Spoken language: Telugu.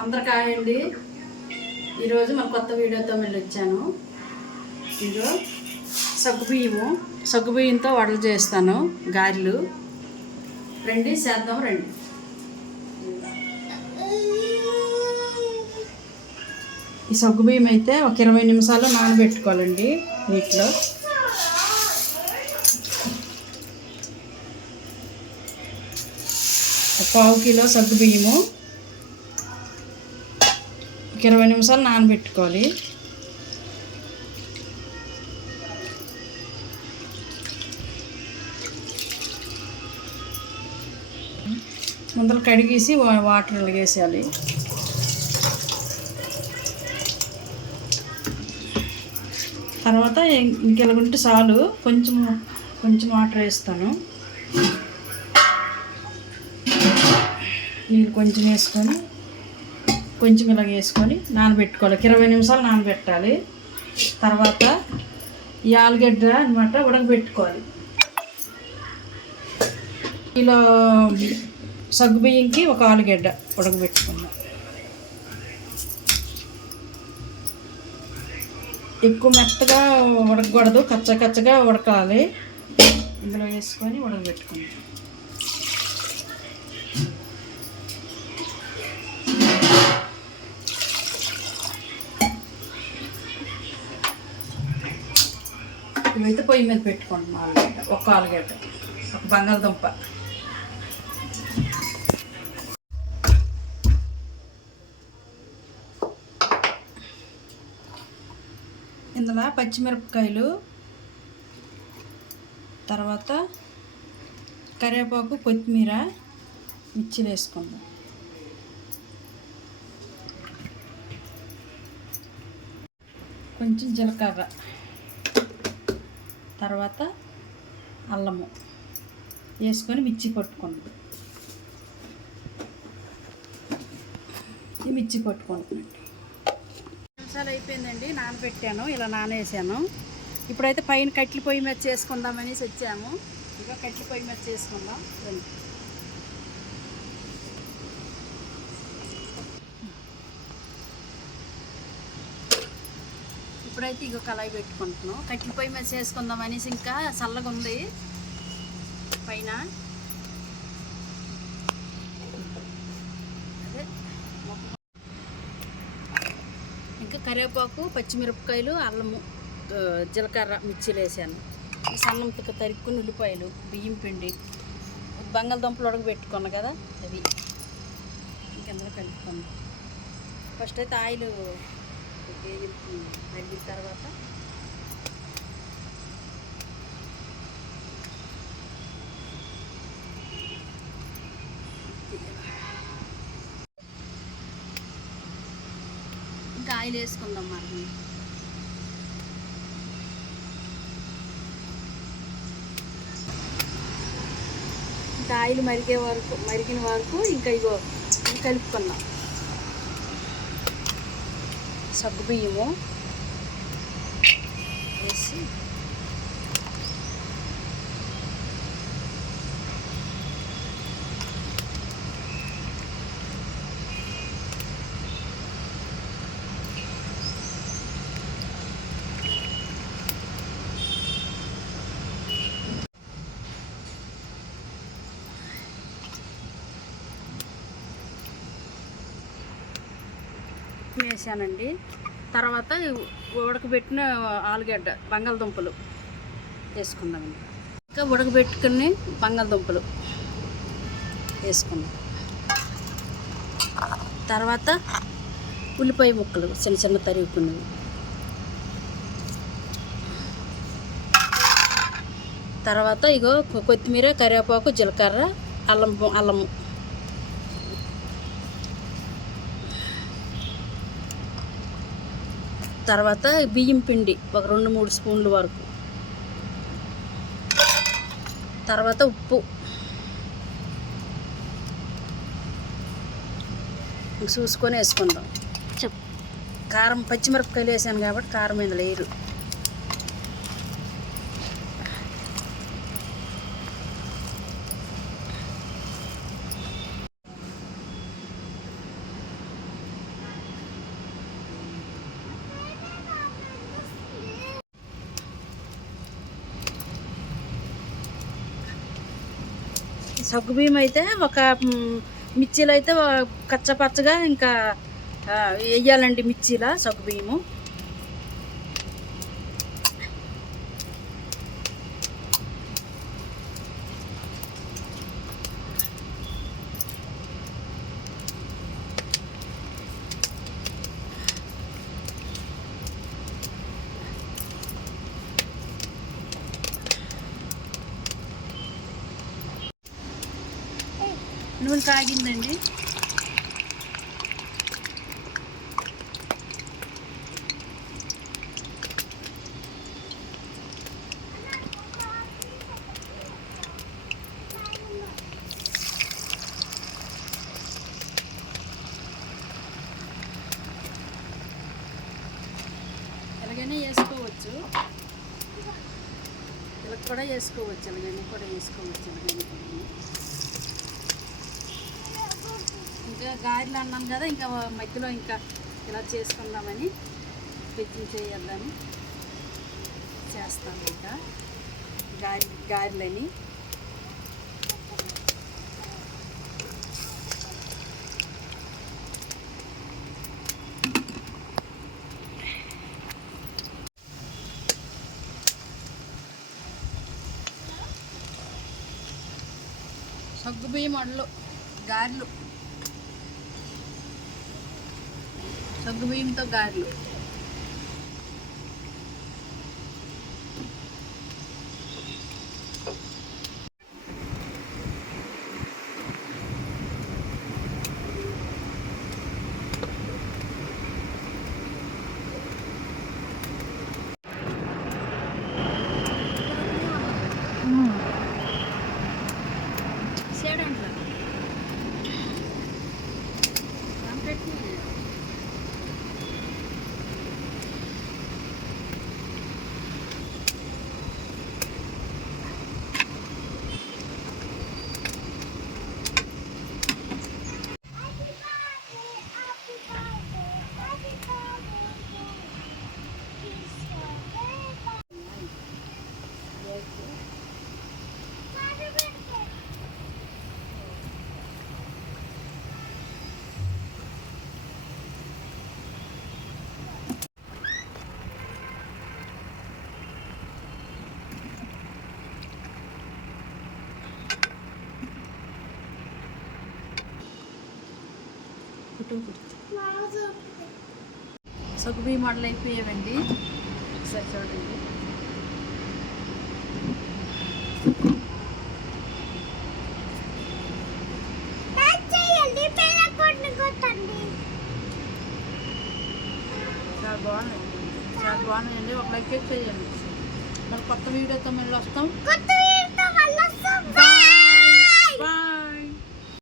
అందరికి హాయ్ అండి ఈరోజు మన కొత్త వీడియోతో మళ్ళీ వచ్చాను. ఇదిగో సగ్గుబియ్యము సగ్గుబియ్యంతో వడలు చేస్తాను గారెలు. రండి చేద్దాం రండి. ఈ సగ్గుబియ్యం అయితే ఒక ఇరవై నిమిషాలు నానబెట్టుకోవాలండి నీటిలో. పావు కిలో సగ్గుబియ్యము ఒక ఇరవై నిమిషాలు నానబెట్టుకోవాలి. ముందర కడిగేసి వా- వాటర్ వేసేయాలి తర్వాత ఇం- ఇంకెలాగుంటే చాలు. కొంచెం కొంచెం వాటర్ వేస్తాను. నీళ్ళు కొంచెం వేసుకొని కొంచెం ఇలాగ వేసుకొని నానబెట్టుకోవాలి. ఇరవై నిమిషాలు నానబెట్టాలి. తర్వాత ఈ ఆలుగడ్డ అనమాట ఉడకబెట్టుకోవాలి. ఇలా సగ్గుబియ్యంకి ఒక ఆలుగడ్డ ఉడకబెట్టుకుందాం. ఎక్కువ మెత్తగా ఉడకకూడదు. కచ్చ కచ్చగా ఉడకాలి. ఇందులో వేసుకొని ఉడకబెట్టుకుందాం. ఇవైతే పొయ్యి మీద పెట్టుకుంటున్నాం ఆలుగడ్డ ఒక ఆలుగడ్డ ఒక బంగాళదుంప. ఇందులో పచ్చిమిరపకాయలు తర్వాత కరివేపాకు కొత్తిమీర మిర్చి వేసుకుందాం. కొంచెం జీలకర్ర. తర్వాత అల్లము వేసుకొని మిర్చి పట్టుకుంటాం ఈ మిర్చి పట్టుకుంటున్నాండి నిమిషాలు అయిపోయిందండి నానబెట్టాను ఇలా నానేసాను. ఇప్పుడైతే పైన కట్టెల పొయ్యి మీద చేసుకుందామనేసి వచ్చాము. ఇక కట్టెల పొయ్యి మీద చేసుకుందాం. రండి. ఇప్పుడైతే ఇంకో కళాయి పెట్టుకుంటున్నాం. కట్లి పొయ్యి మీద చేసుకుందాం అనేసి ఇంకా చల్లగా ఉంది. పైన. అదే. ఇంకా కరివేపాకు పచ్చిమిరపకాయలు అల్లము జీలకర్ర మిర్చిలు వేసాను. సన్నం తిక్క తరుక్కుని ఉల్లిపాయలు బియ్యం పిండి బంగాళదుంపలు ఉడకబెట్టుకున్నా కదా అవి. ఇంకెందులో కలుపుకున్నాం ఫస్ట్ అయితే ఆయిల్ తగ్గిన తర్వాత? ఇంకా ఆయిల్ వేసుకుందాం మరి. ఇంకా ఆయిల్ మరిగే వరకు మరిగిన వరకు ఇంకా ఇగో కలుపుకుందాం. సగ్గు బియ్యము వేసి వేసానండి. తర్వాత ఉడకబెట్టిన ఆలుగడ్డ బంగాళదుంపలు వేసుకుందామండి. ఇంకా ఉడకబెట్టుకుని బంగాళదుంపలు వేసుకుందాం. తర్వాత ఉల్లిపాయ ముక్కలు చిన్న చిన్న తరుగుకున్నవి తర్వాత ఇగో కొత్తిమీర కరివేపాకు జీలకర్ర అల్లం అల్లము తర్వాత బియ్యం పిండి ఒక రెండు మూడు స్పూన్ల వరకు. తర్వాత ఉప్పు. చూసుకొని వేసుకుందాం. చెప్ కారం పచ్చిమిరపకాయలు వేసాను కాబట్టి కారం మీద లేరు సగ్గుబియ్యం అయితే ఒక మిర్చీలు అయితే కచ్చపచ్చగా ఇంకా వేయాలండి మిర్చీల సగ్గు సగ్గుబియ్యము. నూనె కాగిందండి. ఎలాగైనా వేసుకోవచ్చు. ఇలా కూడా వేసుకోవచ్చు ఎలాగైనా కూడా వేసుకోవచ్చు ఎలాగైనా గారెలు అన్నాం కదా ఇంకా మధ్యలో ఇంకా ఇలా చేసుకుందామని టిఫిన్ చేయాలని చేస్తాను ఇంకా. గారి గారెలని. సగ్గుబియ్యం అడ్లు గారెలు. సగ్గుబియ్యంతో గారెలు చేయడంలో సగ్గుబియ్య మోడల్ అయిపోయావండి. ఒకసారి చూడండి. చాలా బాగున్నాయి చాలా బాగున్నాయండి. ఒక లైక్ చేయండి. మరి కొత్త వీడియోతో మళ్ళీ వస్తాం.